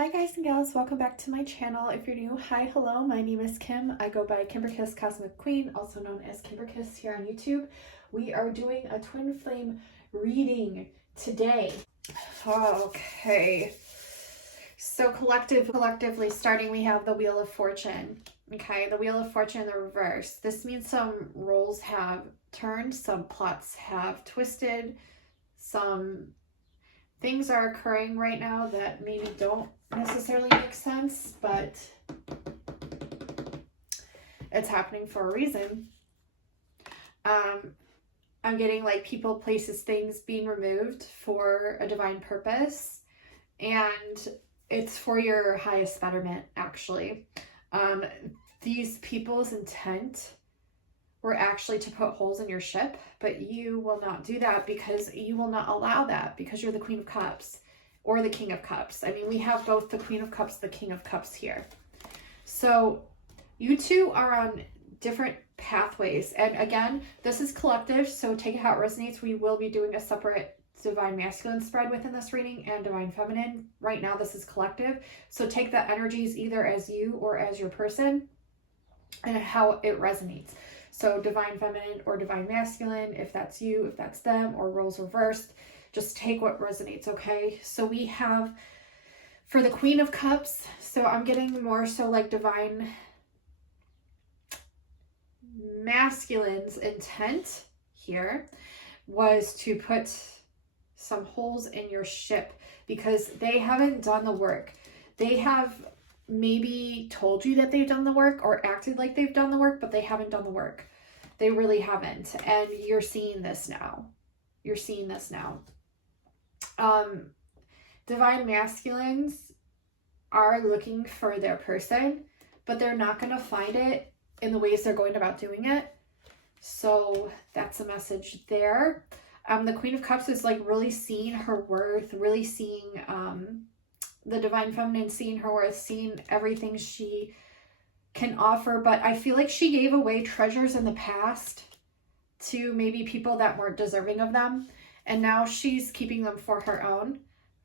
Hi guys and gals, welcome back to my channel. If you're new, hi, hello, my name is Kim. I go by Kimberkiss Cosmic Queen, also known as Kimberkiss here on YouTube. We are doing a twin flame reading today. Okay, so collectively starting, we have the Wheel of Fortune. Okay, the Wheel of Fortune in the reverse. This means some roles have turned, some plots have twisted, some things are occurring right now that maybe don't necessarily make sense, but it's happening for a reason. I'm getting like people, places, things being removed for a divine purpose, and it's for your highest betterment, actually. These people's intent were actually to put holes in your ship, but you will not do that because you will not allow that, because you're the Queen of Cups or the King of Cups. I mean, we have both the Queen of Cups, the King of Cups here. So you two are on different pathways. And again, this is collective, so take it how it resonates. We will be doing a separate divine masculine spread within this reading and divine feminine. Right now, this is collective. So take the energies either as you or as your person and how it resonates. So divine feminine or divine masculine, if that's you, if that's them, or roles reversed, just take what resonates, okay? So we have, for the Queen of Cups, so I'm getting more so like divine masculine's intent here was to put some holes in your ship because they haven't done the work. They have maybe told you that they've done the work or acted like they've done the work, but they haven't done the work. They really haven't. And you're seeing this now. You're seeing this now. Divine masculines are looking for their person, but they're not going to find it in the ways they're going about doing it. So that's a message there. The Queen of Cups is like really seeing her worth, really seeing the divine feminine, seeing her worth, seeing everything she can offer. But I feel like she gave away treasures in the past to maybe people that weren't deserving of them, and now she's keeping them for her own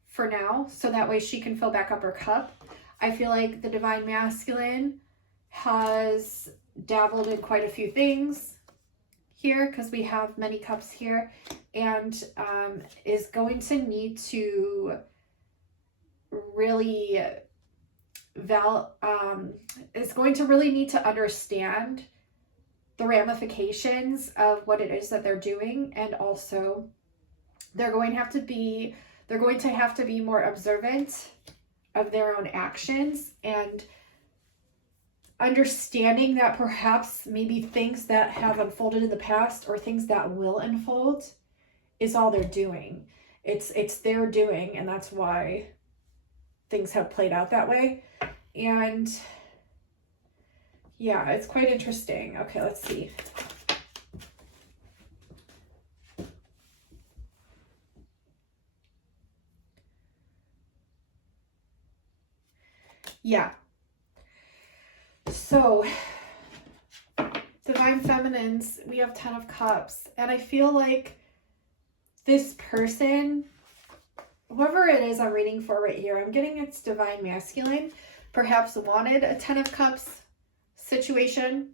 for now, so that way she can fill back up her cup. I feel like the divine masculine has dabbled in quite a few things here, because we have many cups here, and is going to need to really is going to really need to understand the ramifications of what it is that they're doing, and also they're going to have to be more observant of their own actions and understanding that perhaps maybe things that have unfolded in the past or things that will unfold is all they're doing. It's their doing, and that's why things have played out that way. And yeah, it's quite interesting. Okay, let's see. Yeah. So divine feminines, we have 10 of Cups, and I feel like this person, whoever it is I'm reading for right here, I'm getting it's divine masculine, perhaps wanted a 10 of Cups situation,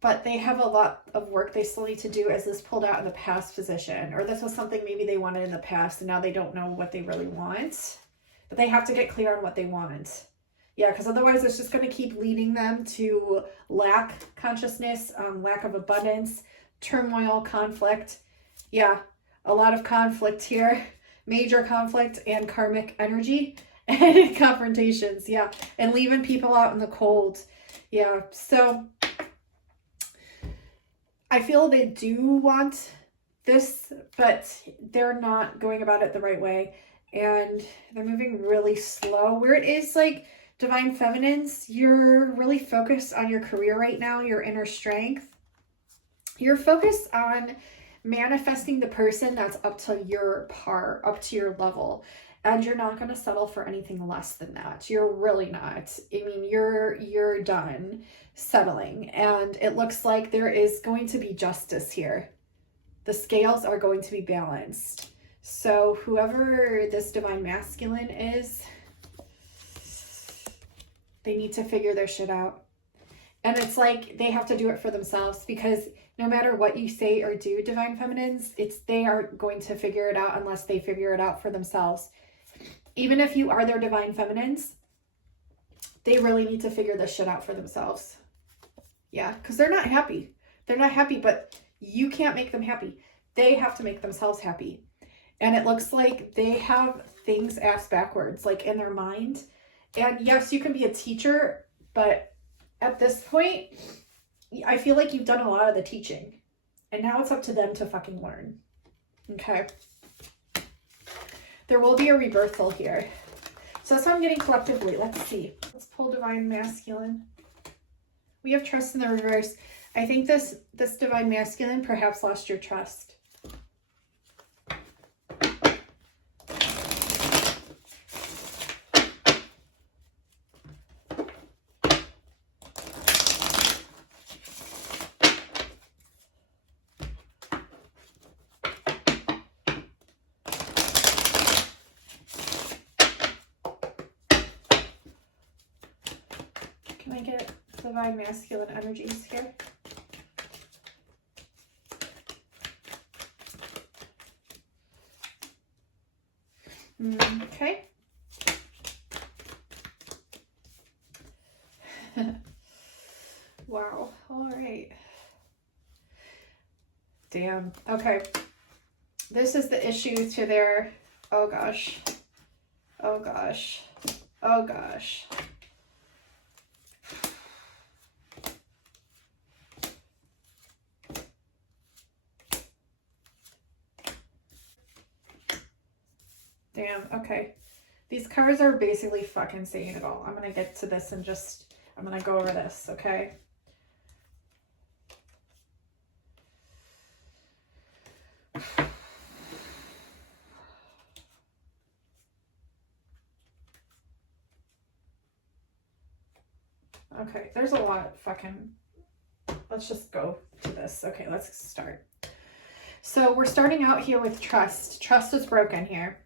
but they have a lot of work they still need to do, as this pulled out in the past position, or this was something maybe they wanted in the past and now they don't know what they really want, but they have to get clear on what they want. Yeah, because otherwise it's just going to keep leading them to lack consciousness, lack of abundance, turmoil, conflict. Yeah, a lot of conflict here. Major conflict and karmic energy and confrontations. Yeah, and leaving people out in the cold. Yeah, so I feel they do want this, but they're not going about it the right way. And they're moving really slow. Where it is like divine feminines, you're really focused on your career right now, your inner strength. You're focused on manifesting the person that's up to your par, up to your level, and you're not going to settle for anything less than that. You're really not. I mean, you're done settling, and it looks like there is going to be justice here. The scales are going to be balanced. So whoever this divine masculine is, They need to figure their shit out. And it's like they have to do it for themselves, because no matter what you say or do, divine feminines, they are going to figure it out unless they figure it out for themselves. Even if you are their divine feminines, they really need to figure this shit out for themselves. Yeah, because they're not happy. They're not happy, but you can't make them happy. They have to make themselves happy. And it looks like they have things ass backwards, like in their mind. And yes, you can be a teacher, but at this point, I feel like you've done a lot of the teaching. And now it's up to them to fucking learn. Okay. There will be a rebirthal here. So that's what I'm getting collectively. Let's see. Let's pull divine masculine. We have trust in the reverse. I think this divine masculine perhaps lost your trust. Can I get divine masculine energies here? Okay. Wow. All right. Damn. Okay. This is the issue to their, oh gosh. Oh gosh. Oh gosh. Damn, okay. These cards are basically fucking saying it all. I'm gonna get to this and I'm gonna go over this, okay? Okay, there's a lot fucking, let's just go to this. Okay, let's start. So we're starting out here with trust. Trust is broken here.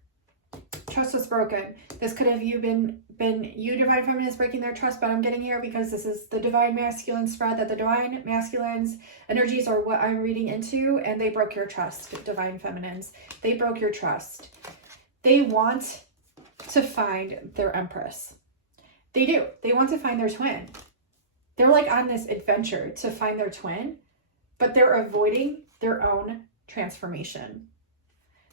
Trust was broken. This could have been you, divine feminines, breaking their trust, but I'm getting here because this is the divine masculine spread, that the divine masculines energies are what I'm reading into, and they broke your trust, divine feminines. They broke your trust. They want to find their empress. They do. They want to find their twin. They're like on this adventure to find their twin, but they're avoiding their own transformation.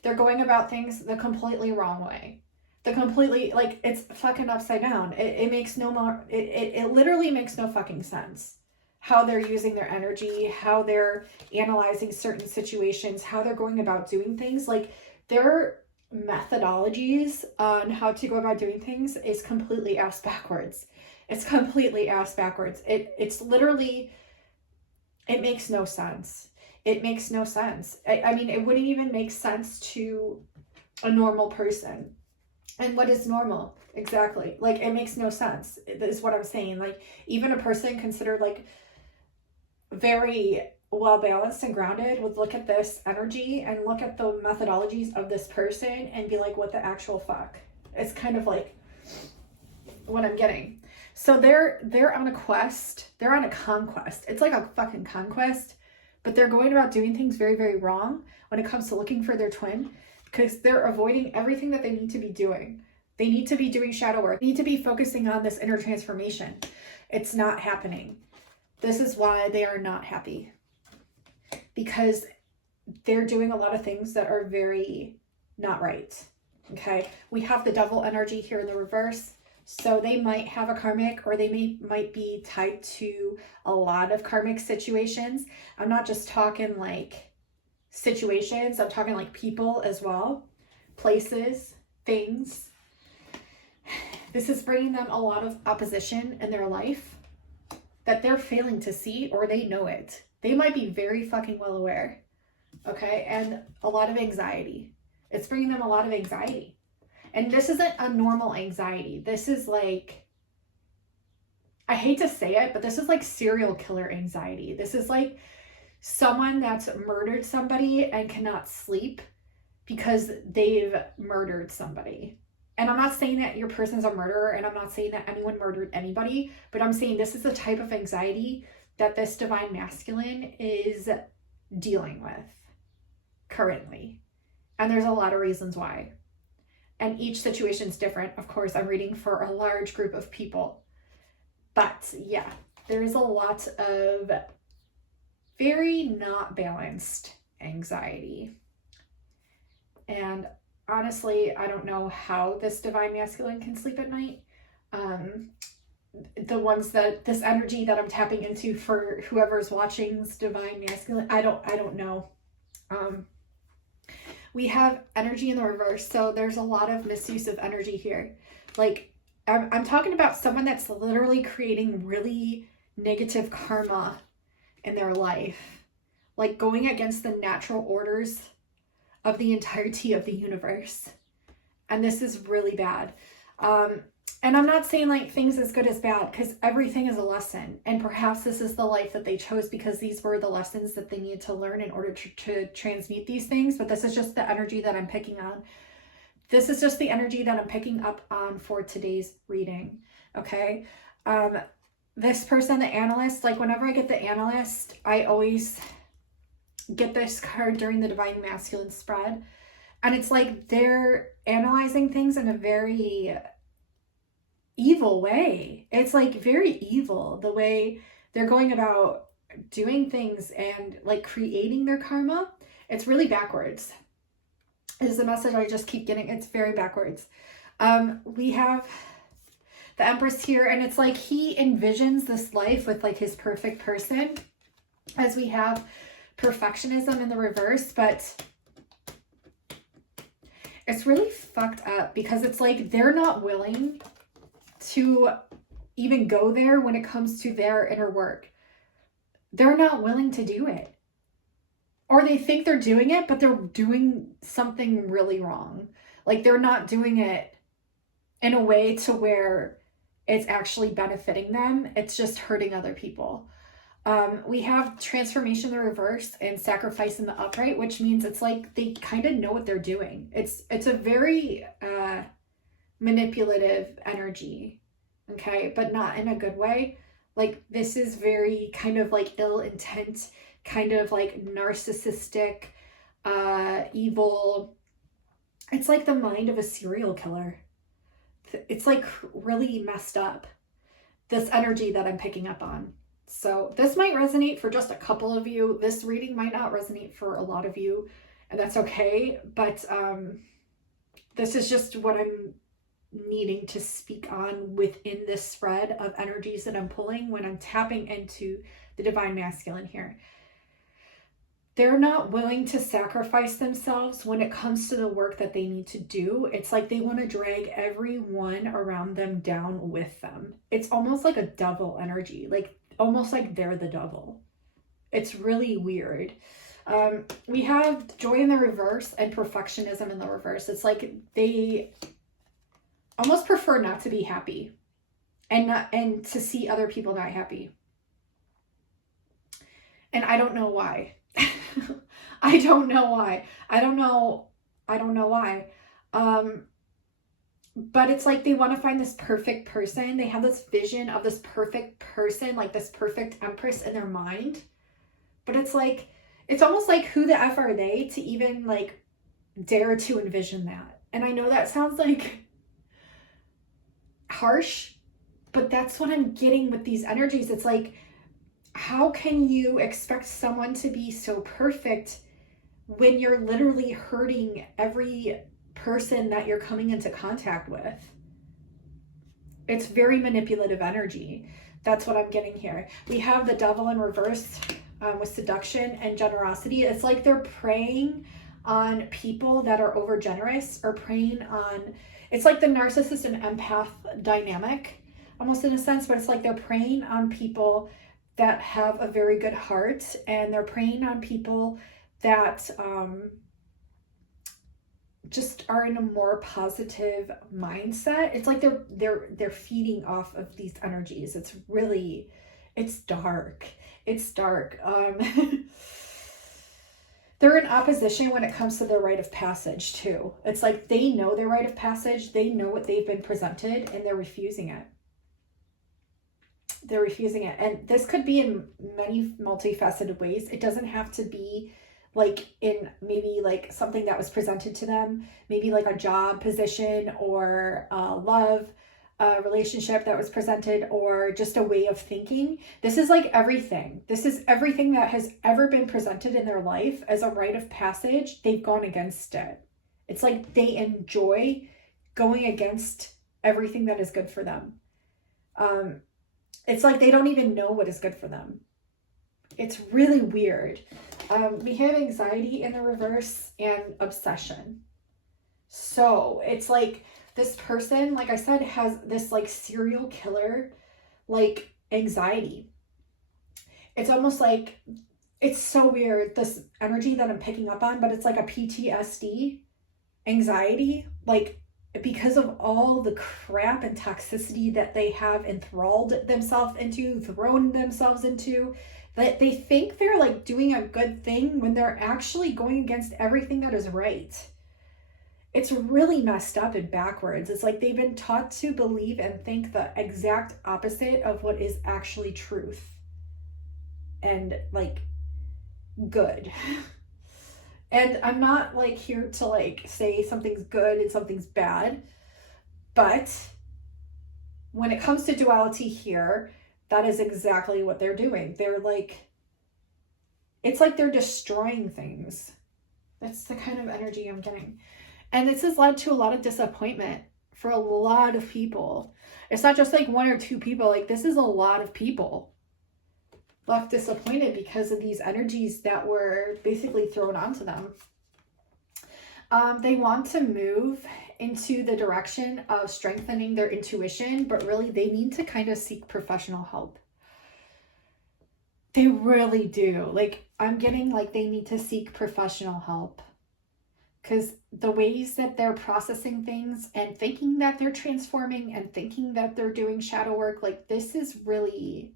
They're going about things the completely wrong way. The completely, like, it's fucking upside down. It makes no more, it literally makes no fucking sense. How they're using their energy, how they're analyzing certain situations, how they're going about doing things. Like, their methodologies on how to go about doing things is completely ass backwards. It's completely ass backwards. It's literally, it makes no sense. It makes no sense. I mean, it wouldn't even make sense to a normal person. And what is normal? Exactly. Like, it makes no sense, is what I'm saying. Like, even a person considered, like, very well balanced and grounded would look at this energy and look at the methodologies of this person and be like, what the actual fuck? It's kind of like what I'm getting. So they're on a quest. They're on a conquest. It's like a fucking conquest. But they're going about doing things very, very wrong when it comes to looking for their twin, because they're avoiding everything that they need to be doing. They need to be doing shadow work. They need to be focusing on this inner transformation. It's not happening. This is why they are not happy, because they're doing a lot of things that are very not right. Okay. We have the devil energy here in the reverse. So they might have a karmic, or they might be tied to a lot of karmic situations. I'm not just talking like situations. I'm talking like people as well. Places, things. This is bringing them a lot of opposition in their life that they're failing to see, or they know it. They might be very fucking well aware. Okay. And a lot of anxiety. It's bringing them a lot of anxiety. And this isn't a normal anxiety. This is like, I hate to say it, but this is like serial killer anxiety. This is like someone that's murdered somebody and cannot sleep because they've murdered somebody. And I'm not saying that your person's a murderer, and I'm not saying that anyone murdered anybody, but I'm saying this is the type of anxiety that this divine masculine is dealing with currently. And there's a lot of reasons why. And each situation is different. Of course, I'm reading for a large group of people. But yeah, there is a lot of very not balanced anxiety. And honestly, I don't know how this divine masculine can sleep at night. The ones that, this energy that I'm tapping into for whoever's watching's divine masculine, I don't know. We have energy in the reverse, so there's a lot of misuse of energy here. Like, I'm talking about someone that's literally creating really negative karma in their life, like going against the natural orders of the entirety of the universe. And this is really bad. And I'm not saying like things as good as bad, because everything is a lesson. And perhaps this is the life that they chose because these were the lessons that they needed to learn in order to transmute these things. But this is just the energy that I'm picking on. This is just the energy that I'm picking up on for today's reading. Okay. This person, the analyst, like whenever I get the analyst, I always get this card during the divine masculine spread. And it's like they're analyzing things in a very evil way. It's like very evil the way they're going about doing things and like creating their karma. It's really backwards is the message I just keep getting. It's very backwards. We have the Empress here, and it's like he envisions this life with like his perfect person, as we have perfectionism in the reverse. But it's really fucked up because it's like they're not willing to even go there when it comes to their inner work. They're not willing to do it. Or they think they're doing it, but they're doing something really wrong. Like they're not doing it in a way to where it's actually benefiting them. It's just hurting other people. We have transformation in the reverse and sacrifice in the upright, which means it's like they kind of know what they're doing. It's a very manipulative energy, okay, but not in a good way. Like this is very kind of like ill intent, kind of like narcissistic, evil. It's like the mind of a serial killer. It's like really messed up, this energy that I'm picking up on. So this might resonate for just a couple of you. This reading might not resonate for a lot of you, and that's okay. But this is just what I'm needing to speak on within this spread of energies that I'm pulling when I'm tapping into the divine masculine here. They're not willing to sacrifice themselves when it comes to the work that they need to do. It's like they want to drag everyone around them down with them. It's almost like a devil energy, like almost like they're the devil. It's really weird. We have joy in the reverse and perfectionism in the reverse. It's like they almost prefer not to be happy and to see other people not happy. And I don't know why. I don't know why. I don't know why. But it's like they want to find this perfect person. They have this vision of this perfect person, like this perfect empress in their mind. But it's like, it's almost like who the F are they to even like dare to envision that? And I know that sounds like harsh, but that's what I'm getting with these energies. It's like, how can you expect someone to be so perfect when you're literally hurting every person that you're coming into contact with? It's very manipulative energy. That's what I'm getting here. We have the devil in reverse with seduction and generosity. It's like they're preying on people that are over generous, or preying on, it's like the narcissist and empath dynamic almost in a sense, but it's like they're preying on people that have a very good heart, and they're preying on people that just are in a more positive mindset. It's like they're feeding off of these energies. It's really, it's dark. It's dark. They're in opposition when it comes to their rite of passage too. It's like they know their rite of passage, they know what they've been presented, and they're refusing it. They're refusing it. And this could be in many multifaceted ways. It doesn't have to be like in maybe like something that was presented to them, maybe like a job position or love relationship that was presented, or just a way of thinking. This is like everything. This is everything that has ever been presented in their life as a rite of passage. They've gone against it. It's like they enjoy going against everything that is good for them. It's like they don't even know what is good for them. It's really weird. We have anxiety in the reverse and obsession. So it's like this person, like I said, has this like serial killer, like anxiety. It's almost like, it's so weird, this energy that I'm picking up on, but it's like a PTSD anxiety, like because of all the crap and toxicity that they have enthralled themselves into, thrown themselves into, that they think they're like doing a good thing when they're actually going against everything that is right. It's really messed up and backwards. It's like they've been taught to believe and think the exact opposite of what is actually truth and like good. And I'm not like here to like say something's good and something's bad, but when it comes to duality here, that is exactly what they're doing. They're like, it's like they're destroying things. That's the kind of energy I'm getting. And this has led to a lot of disappointment for a lot of people. It's not just like one or two people. Like this is a lot of people left disappointed because of these energies that were basically thrown onto them. They want to move into the direction of strengthening their intuition, but really they need to kind of seek professional help. They really do. Like I'm getting like they need to seek professional help. Because the ways that they're processing things and thinking that they're transforming and thinking that they're doing shadow work, like this is really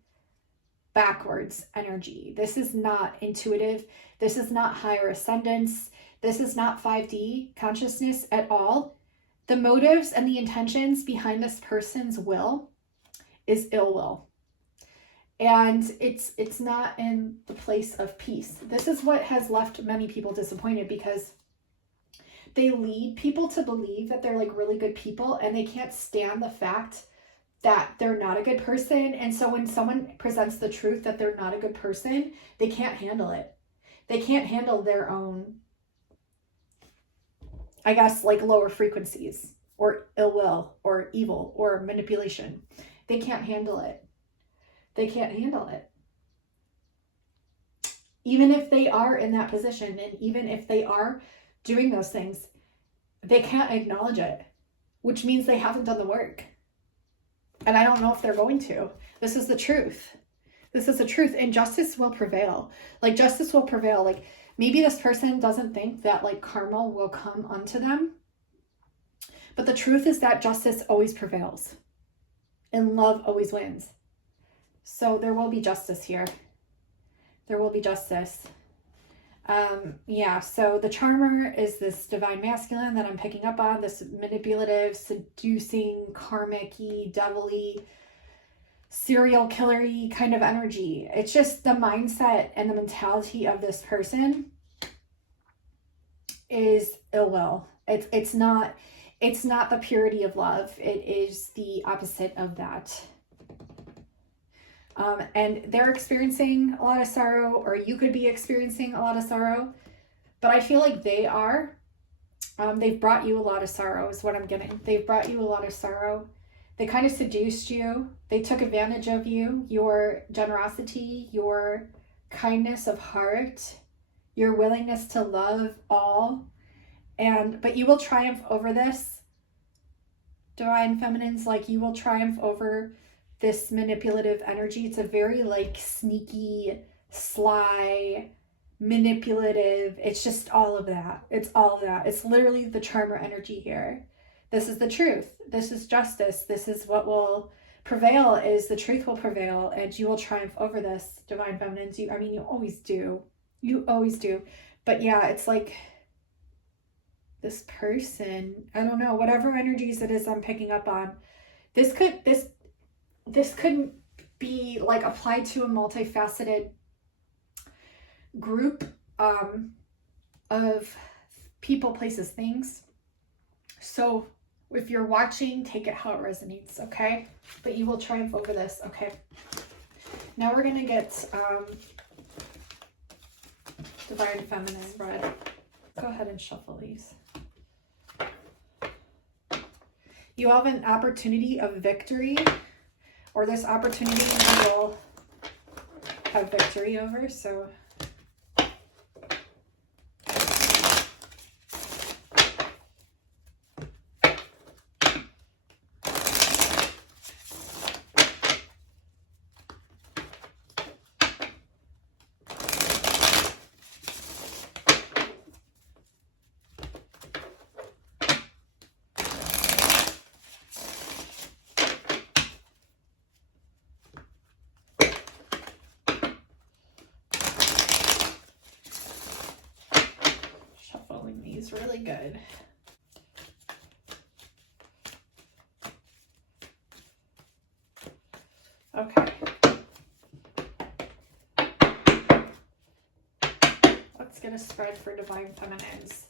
backwards energy. This is not intuitive. This is not higher ascendance. This is not 5D consciousness at all. The motives and the intentions behind this person's will is ill will. And it's not in the place of peace. This is what has left many people disappointed, because they lead people to believe that they're like really good people, and they can't stand the fact that they're not a good person. And so when someone presents the truth that they're not a good person, they can't handle it. They can't handle their own, I guess, like lower frequencies or ill will or evil or manipulation. They can't handle it. They can't handle it. Even if they are in that position, and even if they are doing those things, they can't acknowledge it, which means they haven't done the work. And I don't know if they're going to. This is the truth. This is the truth. And justice will prevail. Like justice will prevail. Like maybe this person doesn't think that like karma will come unto them. But the truth is that justice always prevails. And love always wins. So there will be justice here. There will be justice. Yeah, so the charmer is this divine masculine that I'm picking up on, this manipulative, seducing, karmic-y, devil-y, serial killer-y kind of energy. It's just the mindset and the mentality of this person is ill will. It's not the purity of love. It is the opposite of that. And they're experiencing a lot of sorrow, or you could be experiencing a lot of sorrow, but I feel like they are. They've brought you a lot of sorrow is what I'm getting. They've brought you a lot of sorrow. They kind of seduced you. They took advantage of you, your generosity, your kindness of heart, your willingness to love all. But you will triumph over this. Divine feminines, like you will triumph over this manipulative energy. It's a very like sneaky, sly, manipulative. It's just all of that. It's all of that. It's literally the charmer energy here. This is the truth. This is justice. This is what will prevail, is the truth will prevail, and you will triumph over this, divine feminines. You always do. You always do. But yeah, it's like this person, I don't know, whatever energies it is I'm picking up on. This could be like applied to a multifaceted group of people, places, things. So if you're watching, take it how it resonates, okay? But you will triumph over this, okay? Now we're gonna get Divine Feminine read. Go ahead and shuffle these. You have an opportunity of victory, or this opportunity you will have victory over, so really good. Okay. Let's get a spread for Divine Feminines.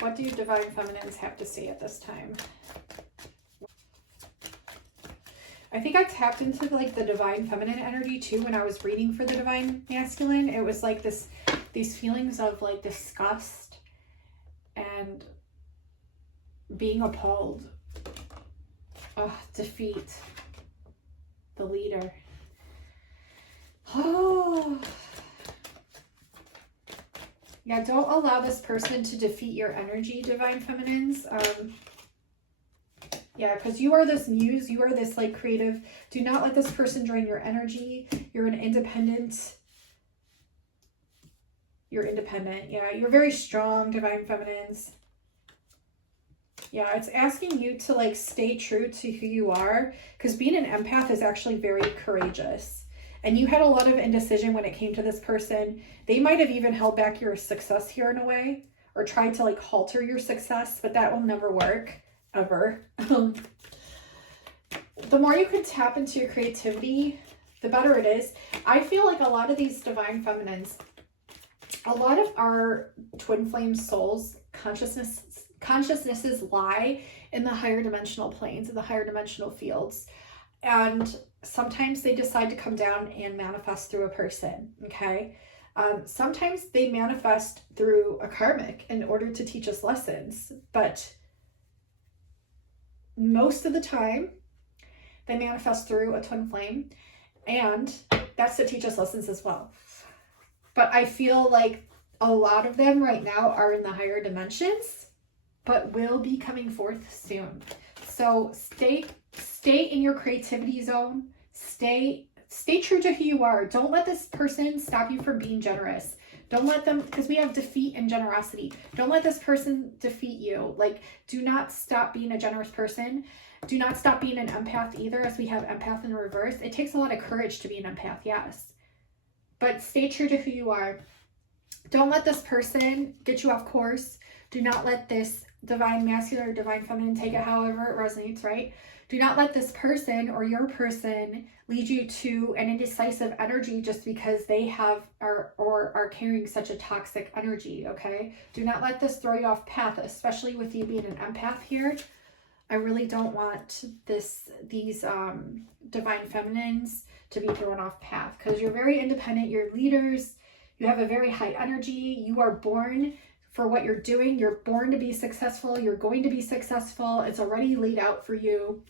What do Divine Feminines have to say at this time? I think I tapped into like the Divine Feminine energy too when I was reading for the Divine Masculine. It was like these feelings of like disgust and being appalled. Oh, defeat. The leader. Oh. Yeah, don't allow this person to defeat your energy, Divine Feminines. Yeah, because you are this muse. You are this like creative. Do not let this person drain your energy. You're an independent. You're independent. Yeah, you're very strong, Divine Feminines. Yeah, it's asking you to like stay true to who you are, because being an empath is actually very courageous. And you had a lot of indecision when it came to this person. They might have even held back your success here in a way, or tried to like halter your success, but that will never work, ever. The more you can tap into your creativity, the better it is. I feel like a lot of these Divine Feminines, a lot of our twin flame souls, consciousnesses lie in the higher dimensional planes, in the higher dimensional fields. And sometimes they decide to come down and manifest through a person, okay? Sometimes they manifest through a karmic in order to teach us lessons, but most of the time they manifest through a twin flame, and that's to teach us lessons as well. But I feel like a lot of them right now are in the higher dimensions, but will be coming forth soon. So stay in your creativity zone. Stay true to who you are. Don't let this person stop you from being generous. Don't let them, because we have defeat and generosity. Don't let this person defeat you. Like, do not stop being a generous person. Do not stop being an empath either, as we have empath in reverse. It takes a lot of courage to be an empath, yes. But stay true to who you are. Don't let this person get you off course. Do not let this Divine Masculine or Divine Feminine, take it however it resonates, right? Do not let this person or your person lead you to an indecisive energy just because they have or are carrying such a toxic energy, okay? Do not let this throw you off path, especially with you being an empath here. I really don't want these Divine Feminines to be thrown off path, because you're very independent. You're leaders. You have a very high energy. You are born for what you're doing. You're born to be successful. You're going to be successful. It's already laid out for you.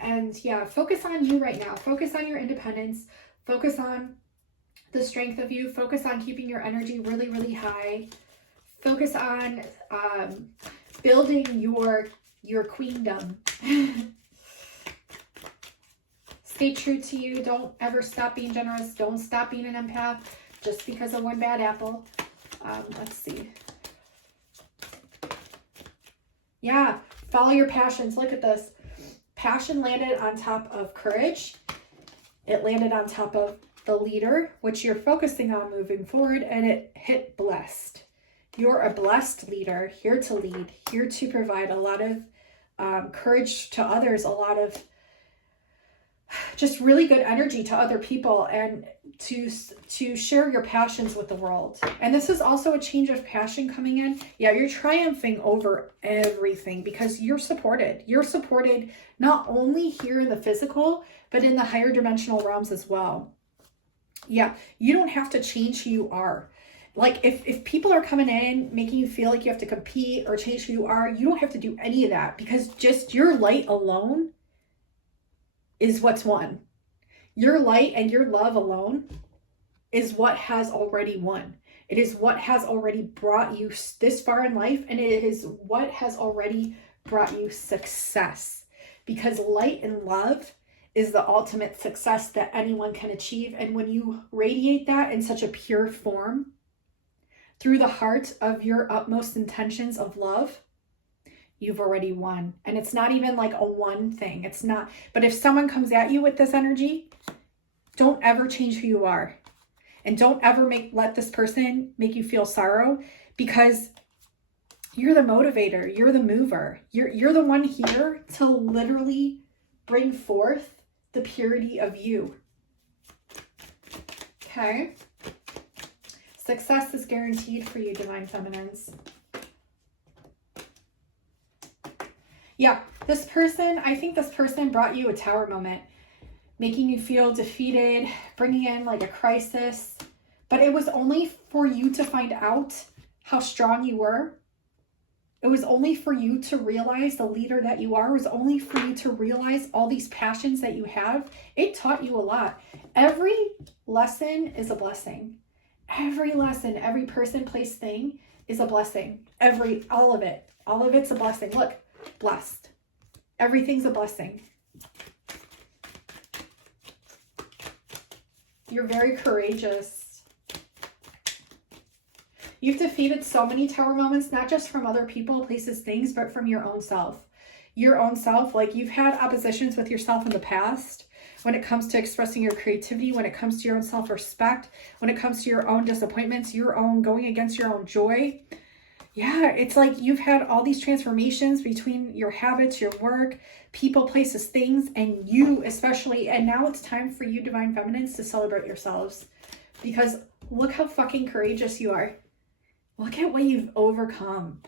And yeah, focus on you right now. Focus on your independence. Focus on the strength of you. Focus on keeping your energy really, really high. Focus on building your queendom. Stay true to you. Don't ever stop being generous. Don't stop being an empath just because of one bad apple. Let's see. Yeah, follow your passions. Look at this. Passion landed on top of courage. It landed on top of the leader, which you're focusing on moving forward, and it hit blessed. You're a blessed leader, here to lead, here to provide a lot of courage to others, a lot of just really good energy to other people, and to share your passions with the world. And this is also a change of passion coming in. Yeah, you're triumphing over everything because you're supported. You're supported not only here in the physical, but in the higher dimensional realms as well. Yeah, you don't have to change who you are. Like if people are coming in making you feel like you have to compete or change who you are, you don't have to do any of that, because just your light alone is what's won. Your light and your love alone is what has already won. It is what has already brought you this far in life, and it is what has already brought you success. Because light and love is the ultimate success that anyone can achieve. And when you radiate that in such a pure form, through the heart of your utmost intentions of love, you've already won. And it's not even like a one thing. It's not. But if someone comes at you with this energy, don't ever change who you are. And don't ever let this person make you feel sorrow, because you're the motivator. You're the mover. You're the one here to literally bring forth the purity of you. Okay? Success is guaranteed for you, Divine Feminines. Yeah, this person, I think this person brought you a tower moment, making you feel defeated, bringing in like a crisis. But it was only for you to find out how strong you were. It was only for you to realize the leader that you are. It was only for you to realize all these passions that you have. It taught you a lot. Every lesson is a blessing. Every lesson, every person, place, thing is a blessing. All of it's a blessing. Look, blessed. Everything's a blessing. You're very courageous. You've defeated so many tower moments, not just from other people, places, things, but from your own self. Your own self, like you've had oppositions with yourself in the past when it comes to expressing your creativity, when it comes to your own self-respect, when it comes to your own disappointments, your own going against your own joy. Yeah, it's like you've had all these transformations between your habits, your work, people, places, things, and you especially. And now it's time for you, Divine Feminines, to celebrate yourselves. Because look how fucking courageous you are. Look at what you've overcome.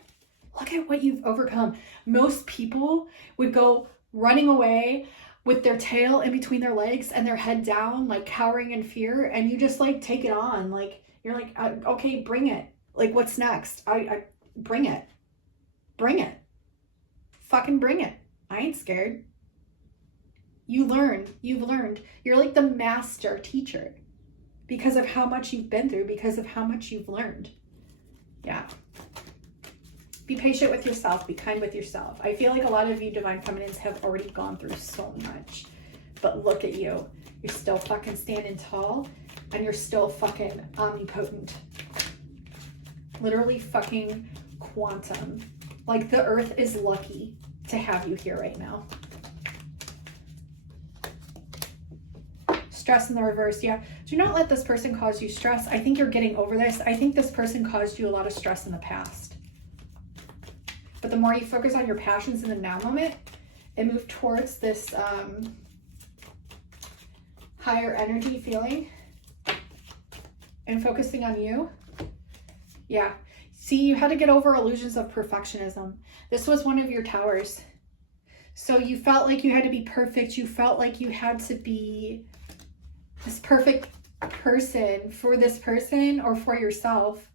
Look at what you've overcome. Most people would go running away with their tail in between their legs and their head down, like cowering in fear. And you just like take it on. Like, you're like, okay, bring it. Like, what's next? I bring it. Bring it. Fucking bring it. I ain't scared. You learn. You've learned. You're like the master teacher because of how much you've been through, because of how much you've learned. Yeah. Be patient with yourself. Be kind with yourself. I feel like a lot of you Divine Feminines have already gone through so much. But look at you. You're still fucking standing tall. And you're still fucking omnipotent. Literally fucking quantum. Like the earth is lucky to have you here right now. Stress in the reverse. Yeah. Do not let this person cause you stress. I think you're getting over this. I think this person caused you a lot of stress in the past. But the more you focus on your passions in the now moment and move towards this higher energy feeling and focusing on you. Yeah. See, you had to get over illusions of perfectionism. This was one of your towers. So you felt like you had to be perfect. You felt like you had to be this perfect person for this person or for yourself.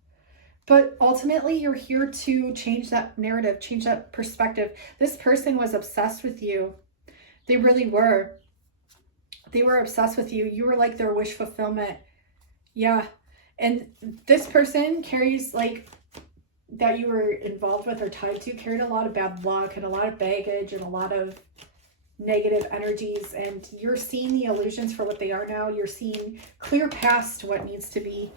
But ultimately, you're here to change that narrative, change that perspective. This person was obsessed with you. They really were. They were obsessed with you. You were like their wish fulfillment. Yeah. And this person carries, like, that you were involved with or tied to, carried a lot of bad luck and a lot of baggage and a lot of negative energies. And you're seeing the illusions for what they are now. You're seeing clear past what needs to be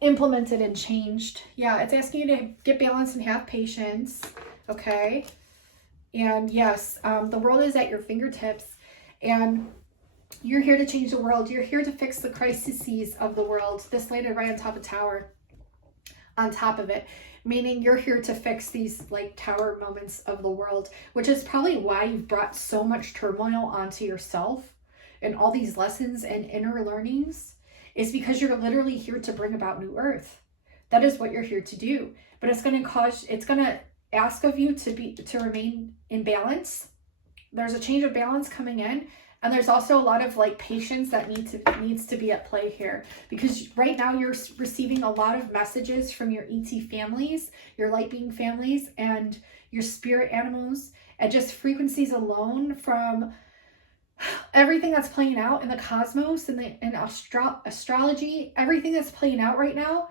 implemented and changed. Yeah, it's asking you to get balance and have patience. Okay. And yes, the world is at your fingertips. And You're here to change the world. You're here to fix the crises of the world. This landed right on top of tower, on top of it, meaning you're here to fix these like tower moments of the world, which is probably why you've brought so much turmoil onto yourself and all these lessons and inner learnings, is because you're literally here to bring about new earth. That is what you're here to do. But it's going to ask of you to remain in balance. There's a change of balance coming in. And there's also a lot of like patience that needs to be at play here, because right now you're receiving a lot of messages from your ET families, your light being families, and your spirit animals, and just frequencies alone from everything that's playing out in the cosmos and astrology, everything that's playing out right now.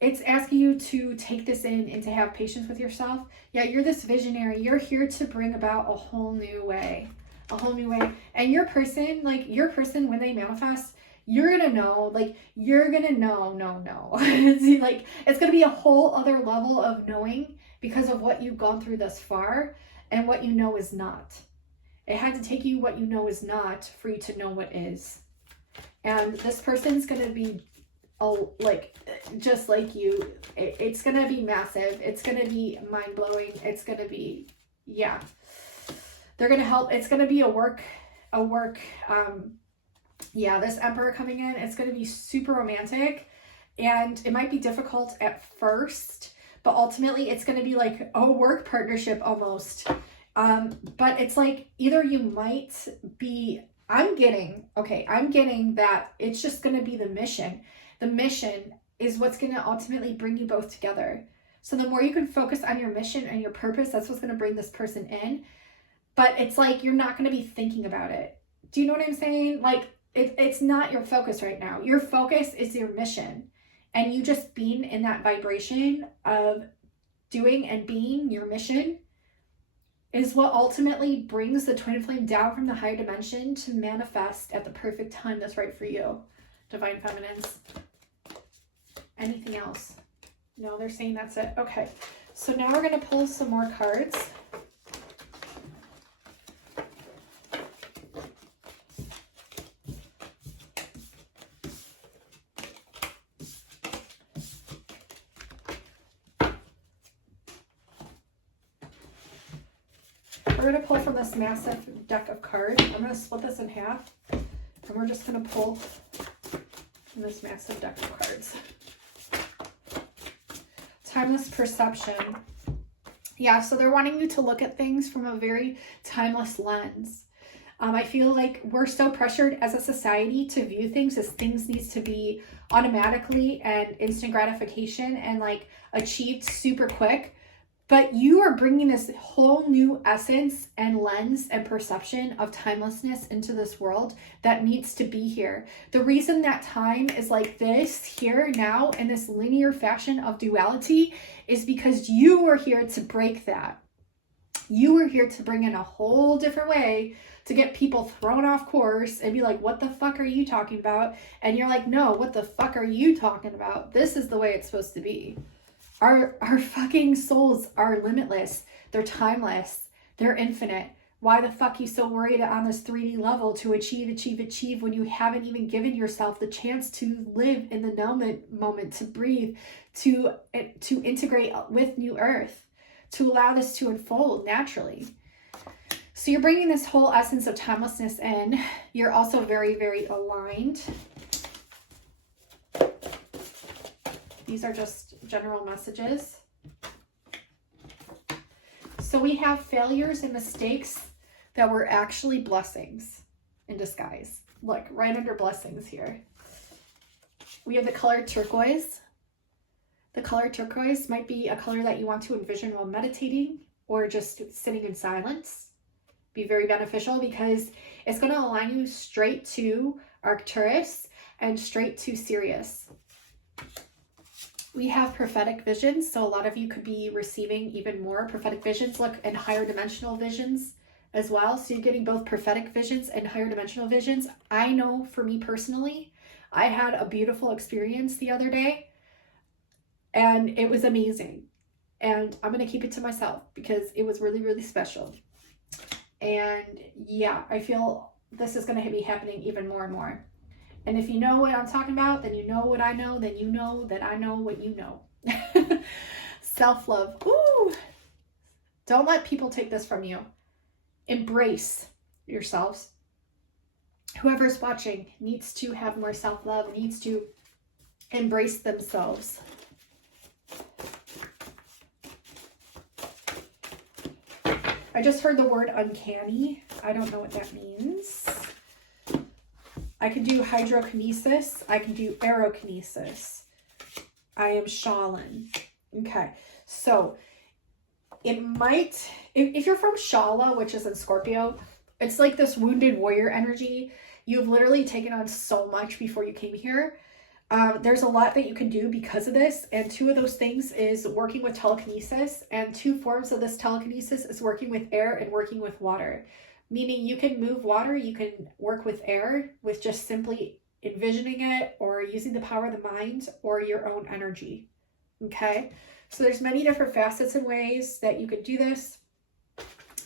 It's asking you to take this in and to have patience with yourself. Yeah, you're this visionary. You're here to bring about a whole new way. A whole new way. And your person, when they manifest, you're gonna know, no. It's gonna be a whole other level of knowing because of what you've gone through thus far and what you know is not. It had to take you what you know is not for you to know what is. And this person's gonna be just like you. It's gonna be massive. It's gonna be mind-blowing. It's gonna be, yeah. They're going to help. It's going to be this emperor coming in, it's going to be super romantic, and it might be difficult at first, but ultimately it's going to be like a work partnership almost. But it's like either you might be, I'm getting that it's just going to be the mission. The mission is what's going to ultimately bring you both together. So the more you can focus on your mission and your purpose, that's what's going to bring this person in. But it's like, you're not going to be thinking about it. Do you know what I'm saying? Like, it's not your focus right now. Your focus is your mission. And you just being in that vibration of doing and being your mission is what ultimately brings the twin flame down from the higher dimension to manifest at the perfect time that's right for you. Divine feminines. Anything else? No, they're saying that's it. Okay. So now we're going to pull some more cards. We're going to pull from this massive deck of cards. I'm going to split this in half, and we're just going to pull from this massive deck of cards. Timeless perception. Yeah, so they're wanting you to look at things from a very timeless lens. I feel like we're so pressured as a society to view things as things needs to be automatically and instant gratification and like achieved super quick. But you are bringing this whole new essence and lens and perception of timelessness into this world that needs to be here. The reason that time is like this here now in this linear fashion of duality is because you were here to break that. You were here to bring in a whole different way to get people thrown off course and be like, what the fuck are you talking about? And you're like, no, what the fuck are you talking about? This is the way it's supposed to be. Our fucking souls are limitless. They're timeless. They're infinite. Why the fuck you so worried on this 3D level to achieve when you haven't even given yourself the chance to live in the moment, to breathe, to integrate with new earth, to allow this to unfold naturally. So you're bringing this whole essence of timelessness in. You're also very, very aligned. These are just general messages. So we have failures and mistakes that were actually blessings in disguise. Look, right under blessings here. We have the color turquoise. The color turquoise might be a color that you want to envision while meditating or just sitting in silence. Be very beneficial because it's going to align you straight to Arcturus and straight to Sirius. We have prophetic visions, so a lot of you could be receiving even more prophetic visions. Look, and higher dimensional visions as well. So you're getting both prophetic visions and higher dimensional visions. I know for me personally, I had a beautiful experience the other day, and it was amazing. And I'm going to keep it to myself because it was really, really special. And yeah, I feel this is going to be happening even more and more. And if you know what I'm talking about, then you know what I know, then you know that I know what you know. Self-love. Ooh. Don't let people take this from you. Embrace yourselves. Whoever's watching needs to have more self-love, needs to embrace themselves. I just heard the word uncanny. I don't know what that means. I can do hydrokinesis. I can do aerokinesis. I am Shaolin. Okay, so it might, if you're from Shala, which is in Scorpio, it's like this wounded warrior energy. You've literally taken on so much before you came here. There's a lot that you can do because of this, and two of those things is working with telekinesis, and two forms of this telekinesis is working with air and working with water. Meaning you can move water, you can work with air with just simply envisioning it or using the power of the mind or your own energy. Okay, so there's many different facets and ways that you could do this.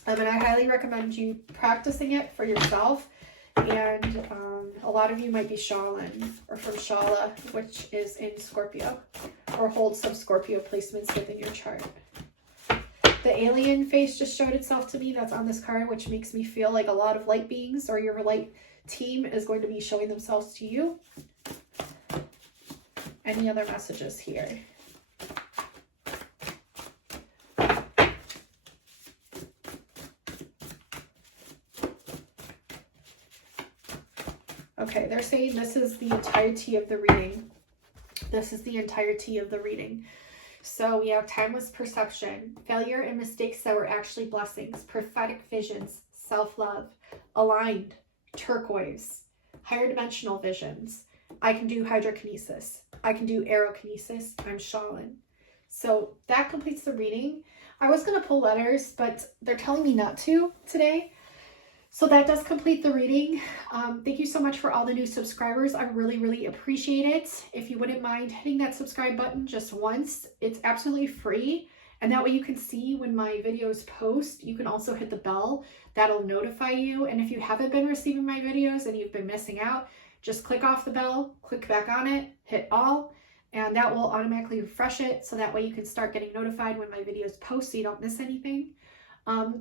And I highly recommend you practicing it for yourself. And a lot of you might be Shaolin or from Shala, which is in Scorpio, or hold some Scorpio placements within your chart. The alien face just showed itself to me. That's on this card, which makes me feel like a lot of light beings or your light team is going to be showing themselves to you. Any other messages here? Okay, they're saying this is the entirety of the reading. This is the entirety of the reading. So we have timeless perception, failure and mistakes that were actually blessings, prophetic visions, self-love, aligned, turquoise, higher dimensional visions. I can do hydrokinesis. I can do aerokinesis. I'm Shaolin. So that completes the reading. I was going to pull letters, but they're telling me not to today. So that does complete the reading. Thank you so much for all the new subscribers. I really, really appreciate it. If you wouldn't mind hitting that subscribe button just once, it's absolutely free. And that way you can see when my videos post. You can also hit the bell. That'll notify you. And if you haven't been receiving my videos and you've been missing out, just click off the bell, click back on it, hit all, and that will automatically refresh it. So that way you can start getting notified when my videos post so you don't miss anything.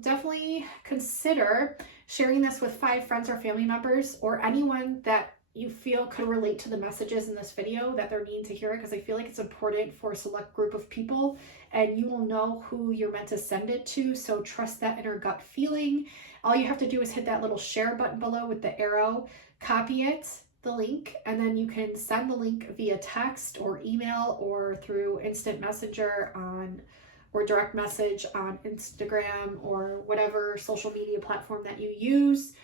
Definitely consider sharing this with 5 friends or family members or anyone that you feel could relate to the messages in this video, that they're needing to hear it, because I feel like it's important for a select group of people, and you will know who you're meant to send it to. So trust that inner gut feeling. All you have to do is hit that little share button below with the arrow, copy it, the link, and then you can send the link via text or email or through instant messenger or direct message on Instagram or whatever social media platform that you use.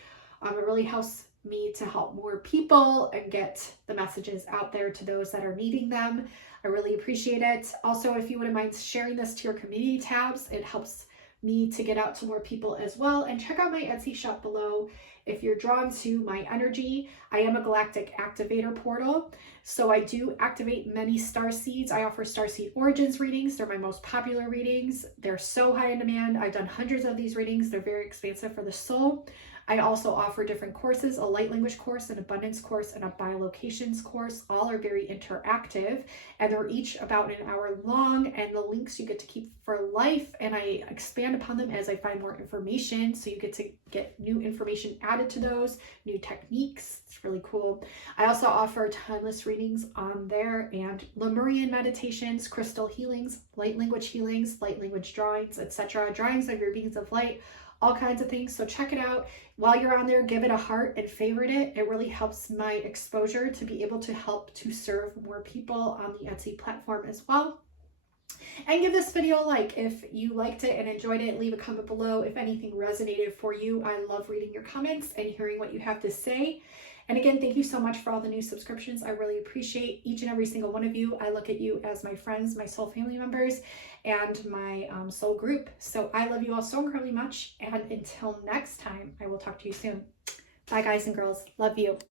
It really helps me to help more people and get the messages out there to those that are needing them. I really appreciate it. Also, if you wouldn't mind sharing this to your community tabs, it helps me to get out to more people as well. And check out my Etsy shop below. If you're drawn to my energy, I am a galactic activator portal. So I do activate many star seeds. I offer star seed origins readings. They're my most popular readings. They're so high in demand. I've done hundreds of these readings. They're very expansive for the soul. I also offer different courses, a light language course, an abundance course, and a bilocations course. All are very interactive, and they're each about an hour long, and the links you get to keep for life, and I expand upon them as I find more information, so you get to get new information added to those, new techniques. It's really cool. I also offer timeless readings on there, and Lemurian meditations, crystal healings, light language drawings, etc. Drawings of your beings of light, all kinds of things. So check it out. While you're on there, give it a heart and favorite it. It really helps my exposure to be able to help to serve more people on the Etsy platform as well. And give this video a like if you liked it and enjoyed it. Leave a comment below if anything resonated for you. I love reading your comments and hearing what you have to say. And again, thank you so much for all the new subscriptions. I really appreciate each and every single one of you. I look at you as my friends, my soul family members, and my soul group. So I love you all so incredibly much. And until next time, I will talk to you soon. Bye, guys and girls. Love you.